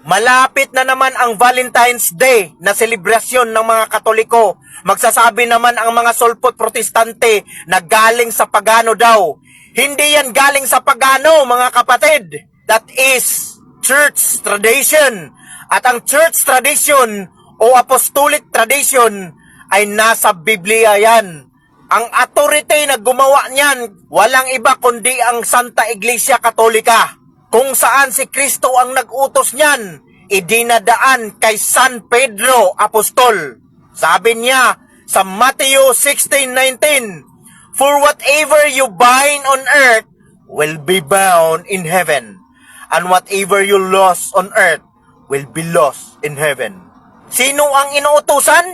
Malapit na naman ang Valentine's Day na selebrasyon ng mga Katoliko. Magsasabi naman ang mga sulpot protestante na galing sa pagano daw. Hindi yan galing sa pagano, mga kapatid. That is church tradition. At ang church tradition o apostolic tradition ay nasa Biblia yan. Ang authority na gumawa niyan, walang iba kundi ang Santa Iglesia Katolika. Kung saan si Kristo ang nag-utos niyan, idinadaan kay San Pedro Apostol. Sabi niya sa Matthew 16:19, "For whatever you bind on earth will be bound in heaven, and whatever you loose on earth will be lost in heaven." Sino ang inuutusan?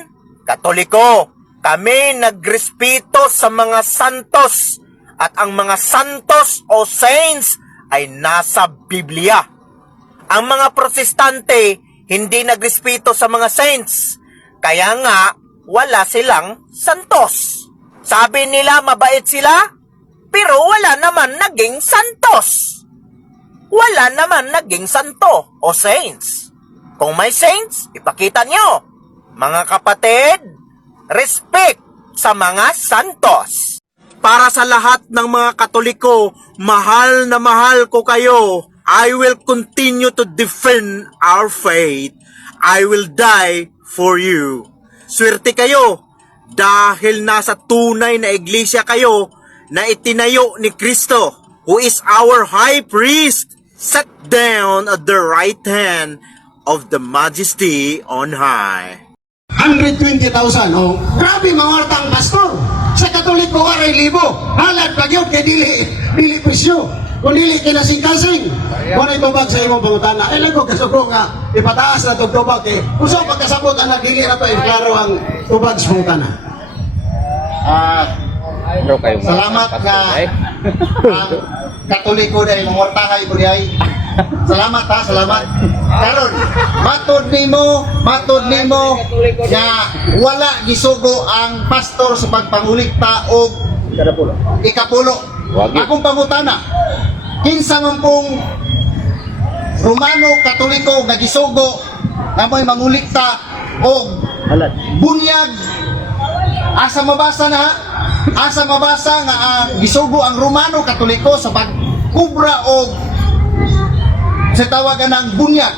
Katoliko. Kami nagrespeto sa mga santos, at ang mga santos o saints ay nasa Biblia. Ang mga protestante hindi nagrespeto sa mga saints, kaya nga wala silang santos. Sabi nila mabait sila, pero wala naman naging santos. Wala naman naging santo o saints. Kung may saints, ipakita nyo. Mga kapatid, respect sa mga santos. Para sa lahat ng mga Katoliko, mahal na mahal ko kayo. I will continue to defend our faith. I will die for you. Swerte kayo dahil nasa tunay na iglesia kayo na itinayo ni Kristo, who is our high priest, sat down at the right hand of the Majesty on high. 120,000. Oh, grabe mga wartang pastor. Sa Katoliko aray libo. Halad pag yun kay dili presyo. Kung dili kinasing-kasing, kung itubag sa imong pangutana. Eh lago kasuko nga ipataas na tubag kay uso pagkasabot ang nagdili na to klaro ang tubag sa pangutana. Salamat nga ang Katoliko dahil mga wartangay ko diay. Salamat ha, salamat. Karon, matod nimo nga wala gisugo ang pastor sa pagpangulikta og ikapulo. Akong pangutana, kinsa man pong Romano Katoliko nga gisugo nga mo'y mangulikta og bunyag, asa mabasa na? Asa mabasa nga gisugo ang Romano Katoliko sa pagkubra og sa tawagan ng bunyag.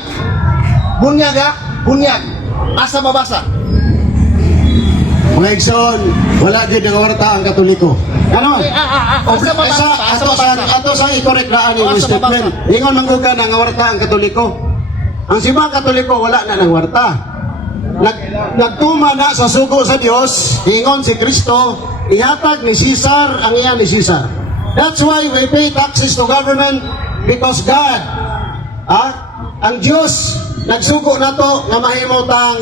Bunyag ha? Bunyag. Asa mabasa? Mga igsoon, wala din ang warta ang Katoliko. Ano? Asa mabasa? Ato sa i-correct na ang statement. Ingon mangguga ng warta ang Katoliko. Ang simang Katoliko, wala na ng warta. Nagtuma na sa sugo sa Dios, ingon si Kristo, ihatag ni Caesar ang iya ni Caesar. That's why we pay taxes to government, because God, ang Diyos nagsugo na to nga mahimutang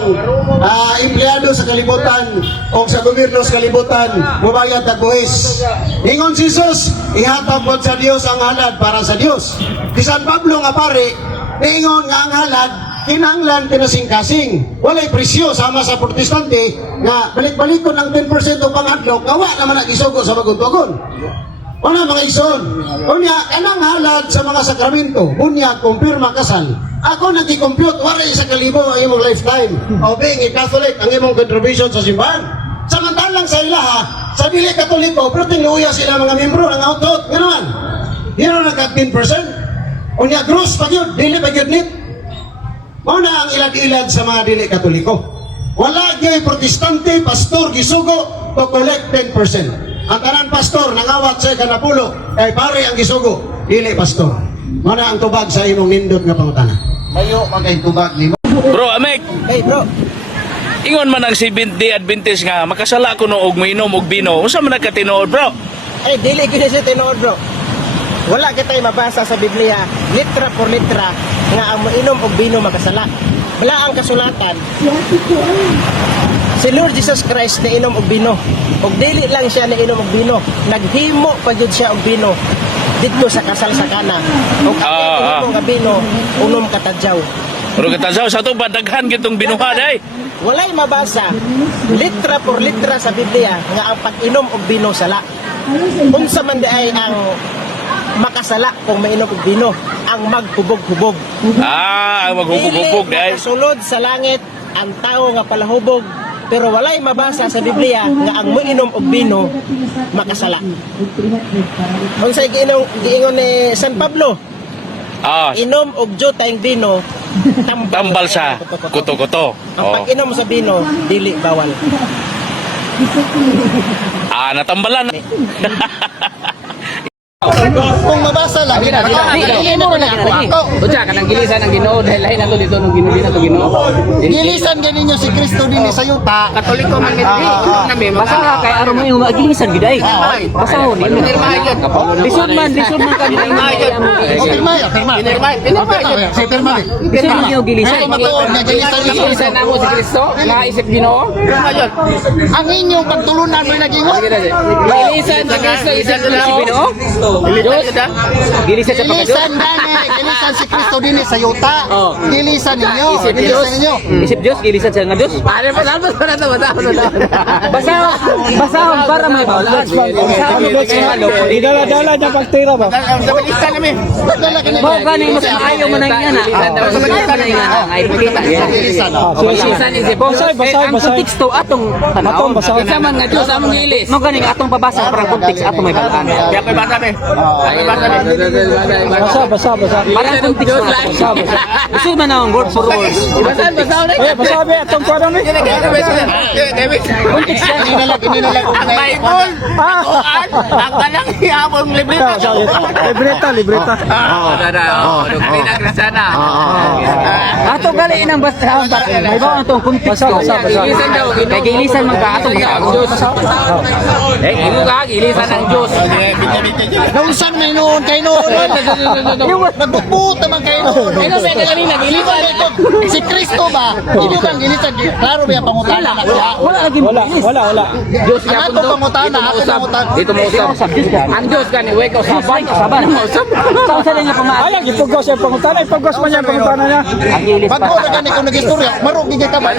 empleyado sa kalibutan o sa gobyerno sa kalibutan mubayad at buwis. Ingon si Jesus, ihatag po sa Diyos ang halad para sa Diyos. Di San Pablo nga pare, ingon nga ang halad kinahanglan kinasing-kasing. Walay presyo sama sa protestante nga balik-balikon ng 10% o pangadlok nga wa naman nagisugo sa bagong-tugon. Una mga ison, unya, kanang halad sa mga sakramento, unya, kumpirma kasal. Ako nag-compute, waray sa kalibo ang imong lifetime. O being a Catholic, ang imong contribution sa simbahan. Samantalang sa ilaha, sa dili Katoliko, pero tinuya sila mga membro ng autot. Ganoon. Yun ang nagka 10%. Unya, gross pag yun, dili pag yun nit. Mauna ang ilad-ilad sa mga dili Katoliko. Wala gyud protestante, pastor, gisugo, to collect 10%. Ang tanan pastor nangawat sa kanapulo kay pare ang gisugo, dili pastor. Mana ang tubag sa imong nindot nga pangutana? Mayo magay tubag nimo. Bro, Amek, Hey bro, ingon man ang 70 Adventist nga makasala ko no og mainom og bino. Unsa man nagkatinuod, bro? Dili ko siya tinuod bro. Wala kita'y mabasa sa Biblia, litra por litra, nga ang mainom og bino makasala. Wala ang kasulatan. Si Lord Jesus Christ na inom og bino. Og dili lang siya na inom og bino. Naghimo pa jud siya og bino dito sa kasal sa kana. Og ang nga bino, unom katadyaw. Pero katasaw sa to badaghan gitong binuha day. Walay mabasa litra por litra sa Biblia nga ang pag-inom og bino sala. Unsa man di ay ang makasala kung mainom og bino ang maghubog-hubog. Maghubog-hubog dahil. Sulod sa langit ang tao nga palahubog pero walay mabasa sa Biblia nga ang moinom og bino makasala. Unsay giingon ni San Pablo? Inom og jutay bino Tambal sa kuto-kuto. Ang pag-inom sa bino dili bawal. Natambalan. Kung mabasa lang, Uja ka nang gilisan ang Ginoo dahil lain nato dito nung Ginoo dito Ginoo. gilisan ganin nyo si Kristo din sa yuta. Katoliko man nito nami basta kay aron mo yung magilisan giday. Basta ho ni lisod man kan Lisod yung gilisan. Gilisan namo si Kristo nga isip Ginoo. Ang inyong pagtulunan mo nag-ingon. Gilisan sa Kristo isip Ginoo. Gilisan sa pagkadiyos. Gilisan gani, gilisan si Kristo din sa yuta. Gilisan ninyo, Isip Diyos. gilisan ninyo. Isip Diyos, gilisan sa nga Diyos. Pare pa salbos pa na to, basahon para may bawlan. Idala-dala na pagtira ba? Mau gani mas ayaw mo na ingana. Ay pakita. Gilisan isip. Ang konteksto atong tanaw. Isa man nga Diyos among gilis. Mau gani atong pabasa para konteks atong may balaan. Kaya ko'y basa be. Basa. Parang konteks basa. Gusto man ang word for word. Basa Basabi atong kuwan ni. konteks yan. Ang Bible. Ang kanang iamong libreta. Libreta. Doktrina Kristiyana. Ato gali inang basta para may bawa atong konteks. Gilisan daw. Kay gilisan man ka atong Diyos. Imo ka gilisan ang Diyos. Nausan may noon kay noon. Nagbubut naman kay noon. Ano sa kanina gilisan? Si Kristo ba? Hindi bang gilisan? Klaro ba yung pangutana na kuha? Wala lagi Wala. Diyos Ang atong pangutana, atong pangutana. Dito mo usap. Ang Diyos gani way ka usaban. Mo usap. Sa nga pamaagi. Alang ipugos yung pangutana, ipugos man yung pangutana niya. Ang gilis Pag ko na gani kung nag-istorya, marugin ka ba?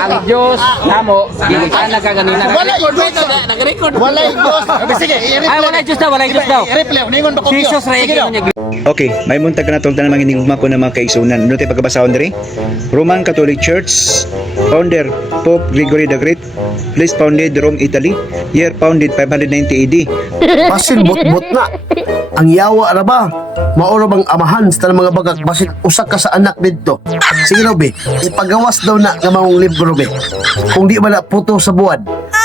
Ang Diyos namo gilisan na ka ganina. Wala yung Diyos. Nag-record. Wala yung Diyos. Sige, Ay wala Diyos daw. i-replay. Ningon ba ko Si Jesus ray niya. Okay, may muntag ka na itong tanang hinigugma ko ng mga kaigsunan. Ano tayo pagkabasahon diri? Roman Catholic Church, founder Pope Gregory the Great, place founded Rome, Italy, year founded 590 AD. Basin bot-bot na. Ang yawa na ba? Mauro bang amahan sa tanang mga bagag basin usak ka sa anak dito. Sige daw be, ipagawas daw na nga mga libro be. Kung di ba na puto sa buwan.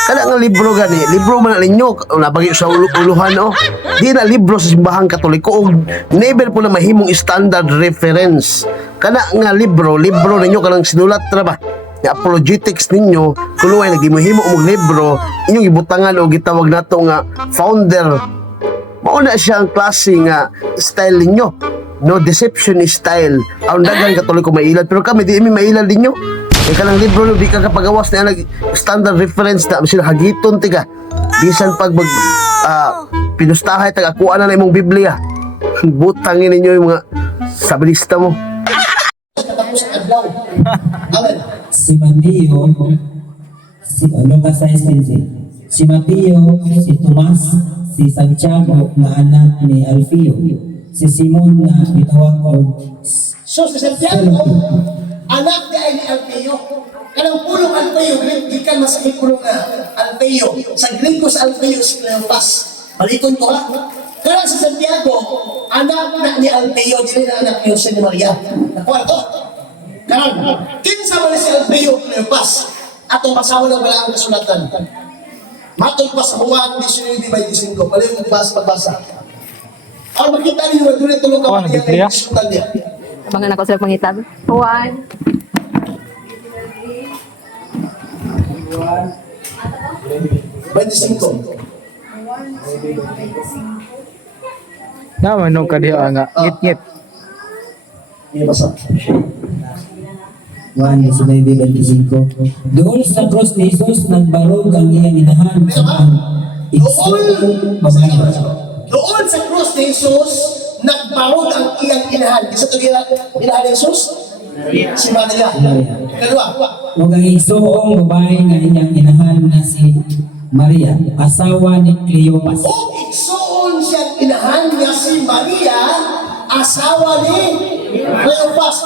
Kada nga libro gani, libro man na ninyo, nabagi sa uluhan o. Di na libro sa simbahang Katoliko o never po na mahimong standard reference. Kada nga libro ninyo kanang sinulat na ba? Nga apologetics ninyo, kung ay naghimuhimo og libro, inyong ibutangan o gitawag nato nga founder. Mauna siya ang klase nga style ninyo. No deception style. Ang dagang Katoliko mailad, pero kami di mailad ninyo. Yung kanang libro di ka kapagawas na standard reference na sila hagiton tiga. Bisan pag pinustahay tagakuan na imong Biblia. Butangin ninyo yung mga sabilista mo. Si Mateo, Lucas 6:15. Si Mateo, si Tomas, si Santiago na anak ni Alfeo, si Simon na bitawag og So, si Santiago, anak ni Alfeo. Kanang pulong Alfeo, gikan mas pulong Alfeo. Sa Griego sa Alfeo, si Cleopas. Balikon ko ha. Kanang si Santiago, anak na ni Alfeo, dili na anak ni Jose ni Maria. Nakuha to. Kanang, kinsa man si Alfeo, Cleopas. Atong pasawa na wala ang kasulatan. Matol pa sa Juan 19:25. Balik mo pagbasa. Ang makita niyo, doon tulong ka Maria, kasulatan niya. Abangan ako sa pangitan. Juan. Naman nung kadiya nga. Ngit-ngit. Juan 19:25. Doon sa cross ni Jesus nagbarog ang iyang inahan sa ang igsoong babae. Doon sa krus ni Jesus, nagbarog ang iyang inahan. Isa ito inahan ni Jesus? Si Maria. Kadua. Ug ang igsoong babae nga iyang inahan na si Maria, asawa ni Cleopas. O igsoon siyang inahan. Maria, asawa ni Cleopas.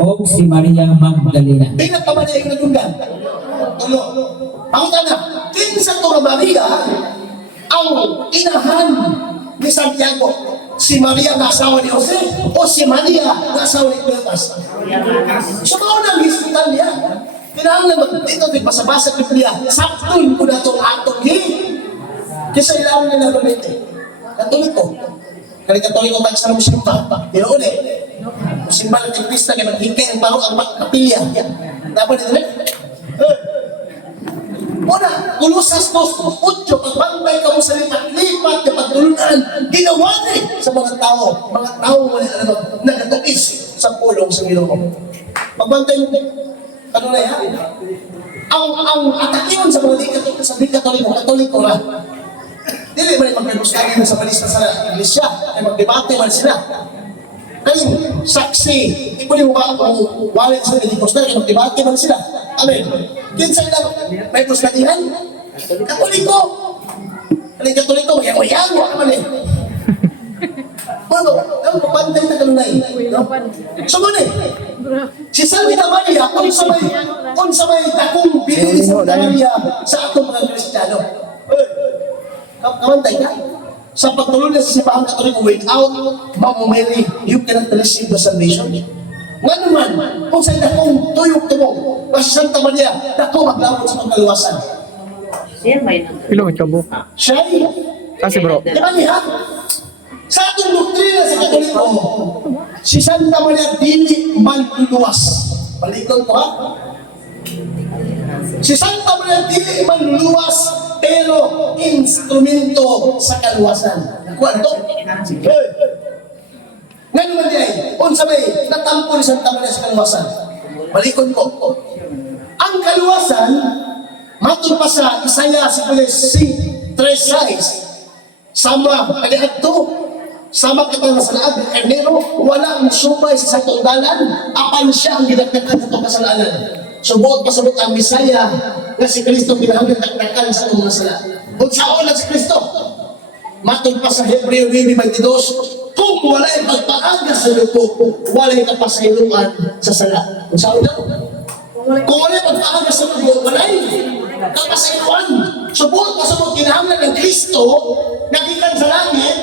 O si Maria Magdalena. Di na pa yung nagunggan. Tulo. Ang tanda, kinsa to nga Maria, ang inahan ni Santiago. Si Maria na asawa ni Jose o si Maria na asawa ni Cleopas. So maunang hospital niya. Kinahanglan dito di basa-basa ng Biblia. Saktun ko na itong atong kisa ilang nila gamitin. Katuloy ko. Kaya katuloy ko sa musimba. Tinoon musimba ng Krista kaya maghingkay ang parang ang kapilya. Dapat nila. Una, Kolosas 2:8, pagbantay ka mo sa lipat-lipat na pagtulunan, ginawa sa mga tao wala nagatuis sa pulong sa Ginoo. Pagbantay mo, ano na yan? Ang atakiyon sa mga katoliko na, dili ba yung magpagustagin sa balista sa iglesia, ay magdebate man sila. Kayong saksi, hindi po yung wallet sa Pentecostal, kaya magdebate man sila. Amen. Kinsa lang, may gustagihan? Katoliko. Kaling katoliko, mayayawa naman eh. Ano? Ang pabantay na kanunay. So muna si Santa Maria, kung sa may takong pinili sa Santa Maria sa atong mga Kristiyano. Kamantay ka? Sa pagtuloy na sa simbahan katoliko, without Mama Mary, you cannot receive the salvation. Nga naman, kung sa dakong tuyok mo, kasi Santa Maria, dako maglabot sa pagkaluwasan. Siya'y, Kasi bro, di ba niya? Sa atong doktrina sa katoliko, si Santa Maria dili man luluwas. Balikon ko ha? Si Santa Maria dili man luluwas, pero instrumento sa kaluwasan. Nakuha ito? Ngayon naman diay, unsa may natampo ni Santa Maria sa kaluwasan. Balikon ko. Ang kaluwasan, matun pa sa Isaiah 53:6, sama pag-adto, sama kita na sa laag ng karnero, wala ang subay sa satong dalan, apan siya ang ginagdakan sa itong kasalanan. Subot pasabot ang Bisaya na si Kristo pinahanggang dagdakan sa itong masala. Kung saan lang si Kristo, matun pa sa Hebreo 9:22, kung wala yung pagpaaga sa lupo, wala yung kapasahiluan sa sala. Kung saan lang? Kung wala yung pagpaaga sa lupo, wala yung kapasahiluan. Subot pasabot kinahanglan ng Kristo, nagikan sa langit,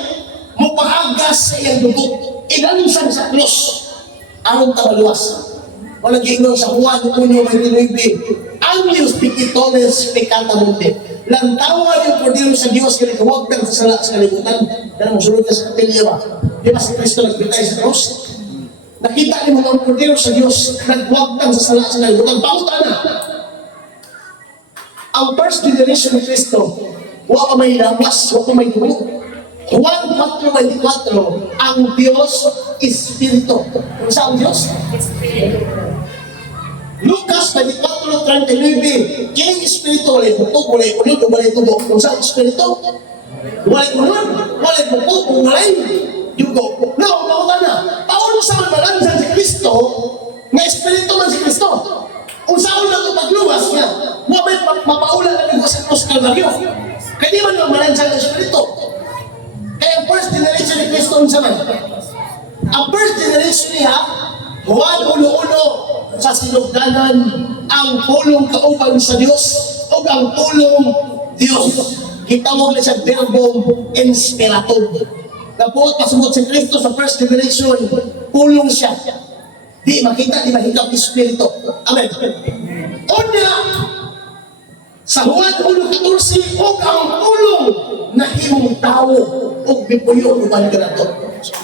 mupahagas sa iyang dugo, inalisan sa krus, aron tawaluwas. Walang giingon sa Juan 1:29, Angelos piquitones pecata mundi. Lantawan yung kordero sa Diyos, kaya huwag kang sasala sa kalibutan, kaya masulod ka sa kapilya. Di ba si Kristo nagbitay sa krus? Nakita ni mga kordero sa Diyos, naghuwag kang sasala sa kalibutan. Pauta na! Ang first generation ni Kristo, huwag ka may lawas, huwag ka may dugo. Juan 4:24, ang Diyos Espiritu. Kung saan Diyos? Espiritu. Lucas 24:39, kining Espiritu, walay bukog, walay unod, walay tubo. Kung saan Espiritu? Walay unod, walay bukog, walay yugo. Now, pauta na, paano sa malansan si Kristo, na Espiritu man si Kristo? Kung saan na ito pagluwas niya, may mapaula na yung sa Cruz Calvario. Kaya di man malansan ang Espiritu. Kaya ang first generation ni Kristo sa man. Ang first generation niya, Juan 1:1, sa sinugdanan ang pulong kauban sa Diyos o ang pulong Diyos. Kita mo na sa verbong inspiratum. Nabuot pasumot si Kristo sa first generation, pulong siya. Di makita, di mahikap Espiritu. Amen. Una, sa Juan 1:14, o ang pulong na himong tao o bipuyo uban ka na to.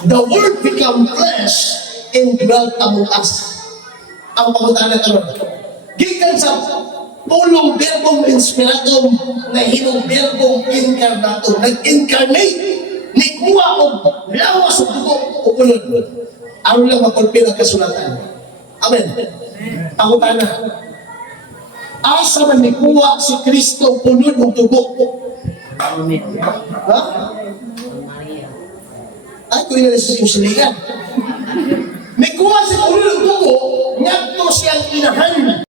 The Word become flesh and dwelt among us. Ang pagutanan ano? Gikan sa pulong verbong inspiratum na himong verbong incarnatum. Nag-incarnate, nikuha o lawas o dugo o ulod. Ano lang makulpil ang kasulatan. Amen. Pagutanan. Asa man nikuha si Kristo punod o dugo. Ha? Ay, kung ina sa simusuligan. May kuha si Pulong Dugo, nagto siyang inahan